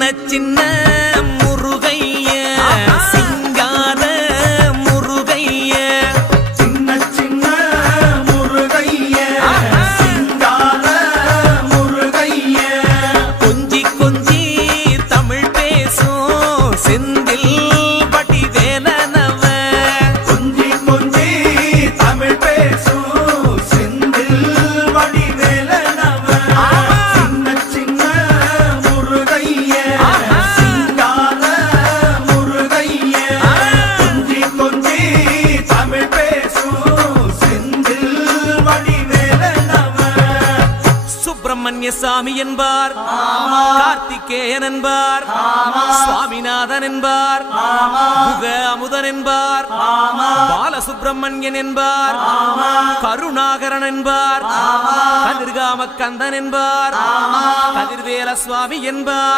சின்ன சின்ன முருகைய சிங்கார முருகைய சின்ன சின்ன முருகைய சிங்கார முருகைய கொஞ்சி கொஞ்சி தமிழ் பேசும் செந்தில் பட்டி வேலனவ கொஞ்சி கொஞ்சி தமிழ் பேசும் செந்தில் பட்டி வேலனவ சின்ன சின்ன முருகைய சிங்கார முருகைய கொஞ்சி கொஞ்சி தமிழ் பேசும் செந்தில் பட்டி வேலனவ சுப்பிரமணிய சாமி என்பார் கார்த்திகேயன் என்பார் சுவாமிநாதன் என்பார் முக அமுதன் என்பார் பாலசுப்பிரமணியன் என்பார் கருணாகரன் என்பார் கதிர்காம கந்தன் என்பார் கதிர்வேல சுவாமி என்பார்